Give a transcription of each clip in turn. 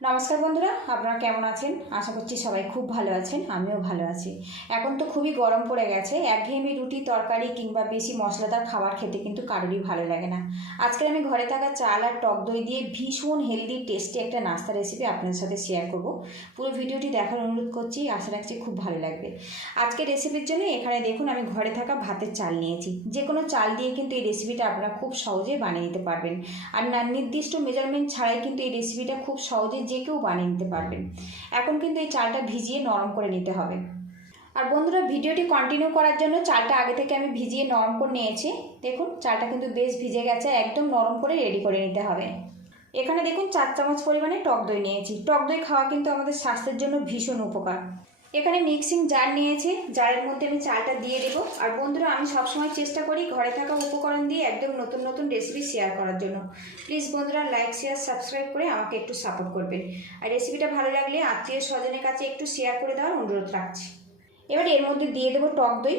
নমস্কার বন্ধুরা, আপনারা কেমন আছেন? আশা করছি সবাই খুব ভালো আছেন, আমিও ভালো আছি। এখন তো খুবই গরম পড়ে গেছে, একঘেয়েমি রুটি, তরকারি কিংবা বেশি মশলাদার খাবার খেতে কিন্তু কারোরই ভালো লাগে না। আজকে আমি ঘরে থাকা চাল আর টক দই দিয়ে ভীষণ হেলদি টেস্টি একটা নাস্তা রেসিপি আপনাদের সাথে শেয়ার করব। পুরো ভিডিওটি দেখার অনুরোধ করছি, আশা রাখছি খুব ভালো লাগবে। আজকে রেসিপির জন্য এখানে দেখুন, আমি ঘরে থাকা ভাতের চাল নিয়েছি। যে কোনো চাল দিয়ে কিন্তু এই রেসিপিটা আপনারা খুব সহজে বানিয়ে নিতে পারবেন। আর নির্দিষ্ট মেজারমেন্ট ছাড়াই কিন্তু এই রেসিপিটা খুব সহজে যে কেউ বানিয়ে নিতে পারবেন। এখন কিন্তু এই চালটা ভিজিয়ে নরম করে নিতে হবে। আর বন্ধুরা, ভিডিওটি কন্টিনিউ করার জন্য চালটা আগে থেকে আমি ভিজিয়ে নরম করে নিয়েছি। দেখুন, চালটা কিন্তু বেশ ভিজে গেছে, একদম নরম করে রেডি করে নিতে হবে। এখানে দেখুন, চার চামচ পরিমাণে টক দই নিয়েছি। টক দই খাওয়া কিন্তু আমাদের স্বাস্থ্যের জন্য ভীষণ উপকার। এখানে মিক্সিং জার নিয়েছি। জারের মধ্যে আমি চালটা দিয়ে দেবো। আর বন্ধুরা, আমি সবসময় চেষ্টা করি ঘরে থাকা উপকরণ দিয়ে একদম নতুন নতুন রেসিপি শেয়ার করার জন্য। প্লিজ বন্ধুরা লাইক শেয়ার সাবস্ক্রাইব করে আমাকে একটু সাপোর্ট করবেন। আর রেসিপিটা ভালো লাগলে আত্মীয় স্বজনের কাছে একটু শেয়ার করে দেওয়ার অনুরোধ রাখছি। এবার এর মধ্যে দিয়ে দেবো টক দই।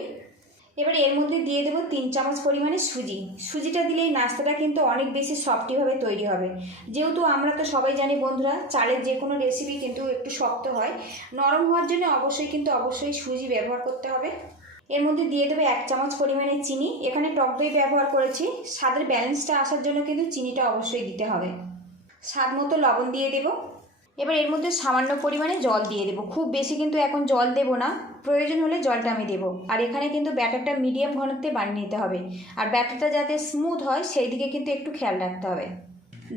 এবার এর মধ্যে দিয়ে দেবো তিন চামচ পরিমাণে সুজি। সুজিটা দিলে এই নাস্তাটা কিন্তু অনেক বেশি সফটিভাবে তৈরি হবে। যেহেতু আমরা তো সবাই জানি বন্ধুরা, চালের যে কোনো রেসিপি কিন্তু একটু শক্ত হয়। নরম হওয়ার জন্য অবশ্যই কিন্তু অবশ্যই সুজি ব্যবহার করতে হবে। এর মধ্যে দিয়ে দেবো এক চামচ পরিমাণে চিনি। এখানে টক দই ব্যবহার করেছি। স্বাদের ব্যালেন্সটা আসার জন্য কিন্তু চিনিটা অবশ্যই দিতে হবে। স্বাদ মতো লবণ দিয়ে দেবো। এবার এর মধ্যে সামান্য পরিমাণে জল দিয়ে দেবো। খুব বেশি কিন্তু এখন জল দেবো না। প্রয়োজন হলে জলটা আমি দেবো। আর এখানে কিন্তু ব্যাটারটা মিডিয়াম ঘনত্বে বানিয়ে নিতে হবে। আর ব্যাটারটা যাতে স্মুথ হয় সেই দিকে কিন্তু একটু খেয়াল রাখতে হবে।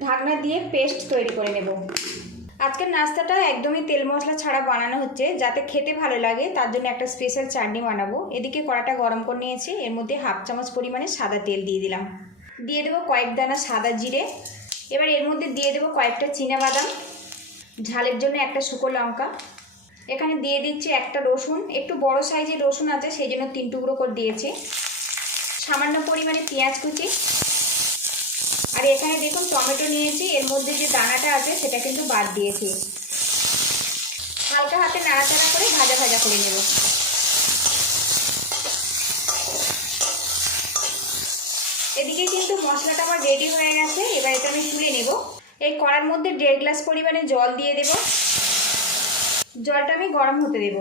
ঢাকনা দিয়ে পেস্ট তৈরি করে নেব। আজকের নাস্তাটা একদমই তেল মশলা ছাড়া বানানো হচ্ছে। যাতে খেতে ভালো লাগে, তার জন্য একটা স্পেশাল চাটনি বানাবো। এদিকে কড়াটা গরম করে নিয়েছি। এর মধ্যে হাফ চামচ পরিমাণে সাদা তেল দিয়ে দিলাম। দিয়ে দেবো কয়েক দানা সাদা জিরে। এবার এর মধ্যে দিয়ে দেবো কয়েকটা চিনা বাদাম ঝালের জন্য একটা শুকো লঙ্কা। এখানে দিয়ে দিচ্ছি একটা রসুন। একটু বড় সাইজের রসুন আছে, সেই জন্য তিন টুকরো করে দিয়েছি। সামান্য পরিমাণে পেঁয়াজ কুচি। আর এখানে দেখুন, টমেটো নিয়েছি। এর মধ্যে যে দানাটা আছে, সেটা কিন্তু বাদ দিয়েছি। হালকা হাতে নাড়াচাড়া করে ভাজা ভাজা করে নেব। এদিকে কিন্তু মশলাটা আমার রেডি হয়ে গেছে। এবার এটা আমি তুলে নেব। এই কড়ার মধ্যে দেড় গ্লাস পরিমাণে জল দিয়ে দেব। জলটা আমি গরম হতে দেব।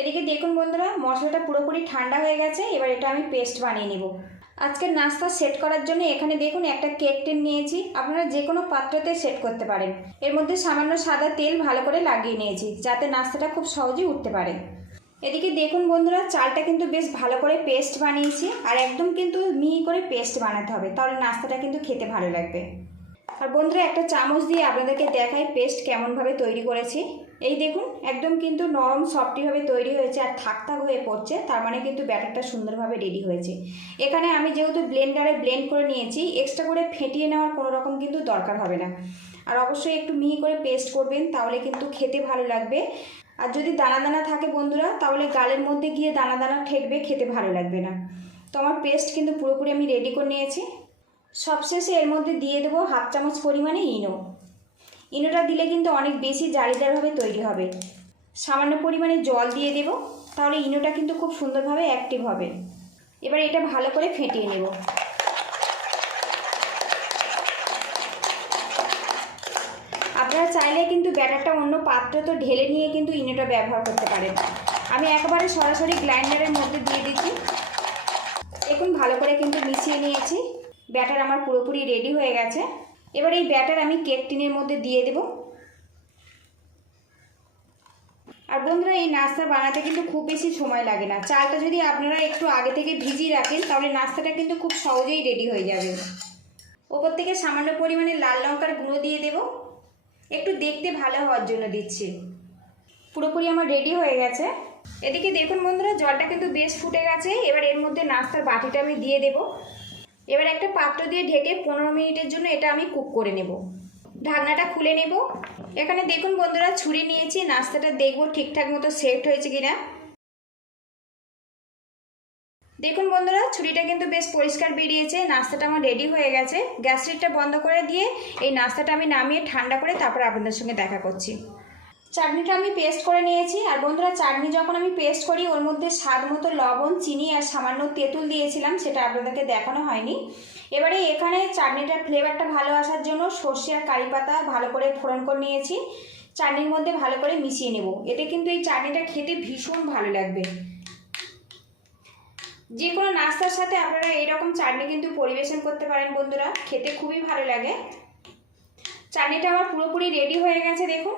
এদিকে দেখুন বন্ধুরা, মশলাটা পুরোপুরি ঠান্ডা হয়ে গেছে, এবার এটা আমি পেস্ট বানিয়ে নেব। আজকের নাস্তা সেট করার জন্য এখানে দেখুন একটা কেক টেন নিয়েছি, আপনারা যে কোনো পাত্রতে সেট করতে পারেন। এর মধ্যে সামান্য সাদা তেল ভালো করে লাগিয়ে নিয়েছি, যাতে নাস্তাটা খুব সহজেই উঠতে পারে। এদিকে দেখুন বন্ধুরা, চালটা কিন্তু বেশ ভালো করে পেস্ট বানিয়েছি, আর একদম কিন্তু মিহি করে পেস্ট বানাতে হবে, তাহলে নাস্তাটা কিন্তু খেতে ভালো লাগবে। আর বন্ধুরা, একটা চামচ দিয়ে আপনাদেরকে দেখাই পেস্ট কেমনভাবে তৈরি করেছি। এই দেখুন, একদম কিন্তু নরম, সফটিভাবে তৈরি হয়েছে আর থাক থাক হয়ে পড়ছে, তার মানে কিন্তু ব্যাটারটা সুন্দরভাবে রেডি হয়েছে। এখানে আমি যেহেতু ব্লেন্ডারে ব্লেন্ড করে নিয়েছি এক্সট্রা করে ফেটিয়ে নেওয়ার কোনো রকম কিন্তু দরকার হবে না। আর অবশ্যই একটু মিহি করে পেস্ট করবেন, তাহলে কিন্তু খেতে ভালো লাগবে। আর যদি দানা দানা থাকে বন্ধুরা, তাহলে গালের মধ্যে গিয়ে দানা দানা ঠেকবে, খেতে ভালো লাগবে না। তো আমার পেস্ট কিন্তু পুরোপুরি আমি রেডি করে নিয়েছি। সবশেষে এর মধ্যে দিয়ে দেবো হাফ চামচ পরিমাণে ইনো। ইনোটা দিলে কিন্তু অনেক বেশি জালিদারভাবে তৈরি হবে। সামান্য পরিমাণে জল দিয়ে দেব, তাহলে ইনোটা কিন্তু খুব সুন্দরভাবে অ্যাক্টিভ হবে। এবার এটা ভালো করে ফেটিয়ে নেব। আপনারা চাইলে কিন্তু ব্যাটারটা অন্য পাত্র তো ঢেলে নিয়ে কিন্তু ইনোটা ব্যবহার করতে পারেন। আমি একবারে সরাসরি গ্রাইন্ডারের মধ্যে দিয়ে দিচ্ছি। দেখুন, ভালো করে কিন্তু মিশিয়ে নিয়েছি। ব্যাটার আমার পুরোপুরি রেডি হয়ে গেছে। এবার এই ব্যাটার আমি কেক টিনের মধ্যে দিয়ে দেব। আর বন্ধুরা, এই নাস্তা বানাতে কিন্তু খুব বেশি সময় লাগে না। চালটা যদি আপনারা একটু আগে থেকে ভিজিয়ে রাখেন, তাহলে নাস্তাটা কিন্তু খুব সহজেই রেডি হয়ে যাবে। ওপর থেকে সামান্য পরিমাণে লাল লঙ্কার গুঁড়ো দিয়ে দেব। একটু দেখতে ভালো হওয়ার জন্য দিচ্ছি। পুরোপুরি আমার রেডি হয়ে গেছে। এদিকে দেখুন বন্ধুরা, জলটা কিন্তু বেশ ফুটে গেছে। এবার এর মধ্যে নাস্তার বাটিটা আমি দিয়ে দেবো। এবার একটা পাত্র দিয়ে ঢেকে পনেরো মিনিটের জন্য এটা আমি কুক করে নেব। ঢাকনাটা খুলে নেব। এখানে দেখুন বন্ধুরা, ছুরি নিয়েছি, নাস্তাটা দেখব ঠিকঠাক মতো সেট হয়েছে কিনা। দেখুন বন্ধুরা, ছুরিটা কিন্তু বেশ পরিষ্কার বেরিয়েছে, নাস্তাটা আমার রেডি হয়ে গেছে। গ্যাস বন্ধ করে দিয়ে এই নাস্তাটা আমি নামিয়ে ঠান্ডা করে তারপর আপনাদের সঙ্গে দেখা করছি। চাটনিটা আমি পেস্ট করে নিয়েছি। আর বন্ধুরা, চাটনি যখন আমি পেস্ট করি, ওর মধ্যে স্বাদ মতো লবণ, চিনি আর সামান্য তেঁতুল দিয়েছিলাম, সেটা আপনাদেরকে দেখানো হয়নি। এবারে এখানে চাটনিটার ফ্লেভারটা ভালো আসার জন্য সর্ষে আর কারি পাতা ভালো করে ফোড়ন করে নিয়েছি। চাটনির মধ্যে ভালো করে মিশিয়ে নেব। এতে কিন্তু এই চাটনিটা খেতে ভীষণ ভালো লাগবে। যে কোনো নাস্তার সাথে আপনারা এইরকম চাটনি কিন্তু পরিবেশন করতে পারেন বন্ধুরা। খেতে খুবই ভালো লাগে। চাটনিটা আমার পুরোপুরি রেডি হয়ে গেছে, দেখুন।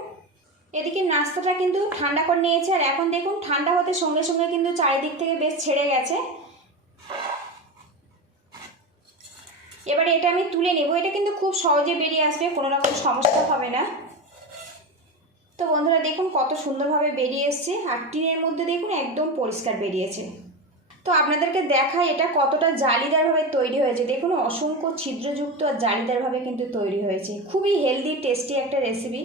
এদিকে নাস্তাটা কিন্তু ঠান্ডা করে নিয়েছে আর এখন দেখুন ঠান্ডা হতে সঙ্গে সঙ্গে কিন্তু চারিদিক থেকে বেশ ছেড়ে গেছে। এবারে এটা আমি তুলে নেব। এটা কিন্তু খুব সহজে বেরিয়ে আসবে, কোনো রকম সমস্যা হবে না। তো বন্ধুরা দেখুন কত সুন্দরভাবে বেরিয়ে এসছে। আর টিনের মধ্যে দেখুন একদম পরিষ্কার বেরিয়েছে। তো আপনাদেরকে দেখাই এটা কতটা জালিদারভাবে তৈরি হয়েছে। দেখুন, অসংখ্য ছিদ্রযুক্ত আর জালিদারভাবে কিন্তু তৈরি হয়েছে। খুবই হেলদি টেস্টি একটা রেসিপি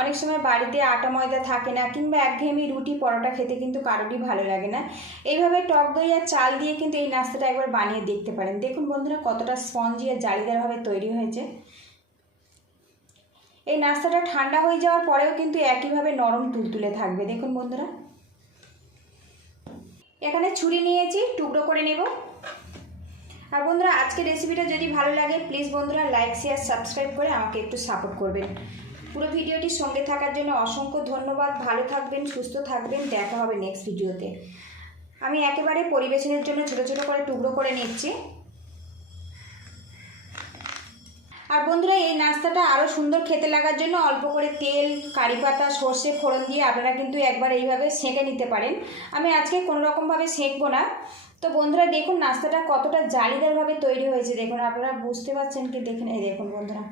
অনেক সময় বাড়িতে আটা ময়দা থাকে না, কিংবা একঘেয়েমি রুটি পরোটা খেতে কিন্তু কারোরই ভালো লাগে না। এইভাবে টক দই আর চাল দিয়ে কিন্তু এই নাস্তাটা একবার বানিয়ে দেখতে পারেন। দেখুন বন্ধুরা, কতটা স্পঞ্জি আর জালিদারভাবে তৈরি হয়েছে। এই নাস্তাটা ঠান্ডা হয়ে যাওয়ার পরেও কিন্তু একইভাবে নরম তুলতুলে থাকবে। দেখুন বন্ধুরা। এখানে ছুরি নিয়েছি, টুকরো করে নেব। আর বন্ধুরা আজকে রেসিপিটা যদি ভালো লাগে প্লিজ বন্ধুরা লাইক শেয়ার সাবস্ক্রাইব করে আমাকে একটু সাপোর্ট করবেন। পুরো ভিডিওটির সঙ্গে থাকার জন্য অসংখ্য ধন্যবাদ। ভালো থাকবেন, সুস্থ থাকবেন। দেখা হবে নেক্সট ভিডিওতে আমি একেবারে পরিবেশনের জন্য ছোটো ছোটো করে টুকরো করে নিচ্ছি। আর বন্ধুরা, এই নাস্তাটা আরও সুন্দর খেতে লাগার জন্য অল্প করে তেল, কারি পাতা, সর্ষে, ফোড়ন দিয়ে আপনারা কিন্তু একবার এইভাবে সেঁকে নিতে পারেন। আমি আজকে কোনো রকমভাবে সেঁকবো না। তো বন্ধুরা, দেখুন নাস্তাটা কতটা জালিদারভাবে তৈরি হয়েছে। দেখুন, আপনারা বুঝতে পারছেন কি? দেখুন, এই দেখুন বন্ধুরা,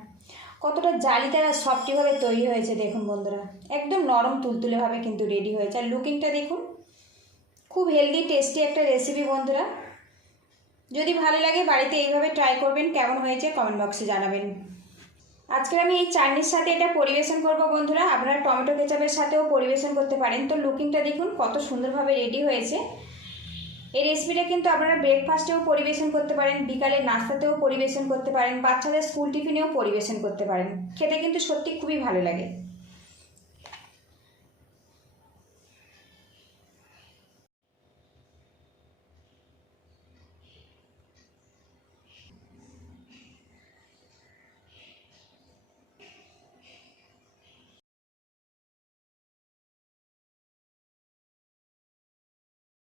কতটা জালিদার আর সফটিভাবে তৈরি হয়েছে। দেখুন বন্ধুরা, একদম নরম তুলতুলেভাবে কিন্তু রেডি হয়েছে। আর লুকিংটা দেখুন, খুব হেলদি, টেস্টি একটা রেসিপি বন্ধুরা। যদি ভালো লাগে বাড়িতে এইভাবে ট্রাই করবেন, কেমন হয়েছে কমেন্ট বক্সে জানাবেন। আজকে আমি এই চাটনির সাথে এটা পরিবেশন করব বন্ধুরা। আপনারা টমেটো কেচাপের সাথেও পরিবেশন করতে পারেন। তো লুকিংটা দেখুন, কত সুন্দরভাবে রেডি হয়েছে। এই রেসিপিটা কিন্তু আপনারা ব্রেকফাস্টেও পরিবেশন করতে পারেন, বিকালে নাস্তাতেও পরিবেশন করতে পারেন, বাচ্চাদের স্কুল টিফিনেও পরিবেশন করতে পারেন। খেতে কিন্তু সত্যি খুবই ভালো লাগে।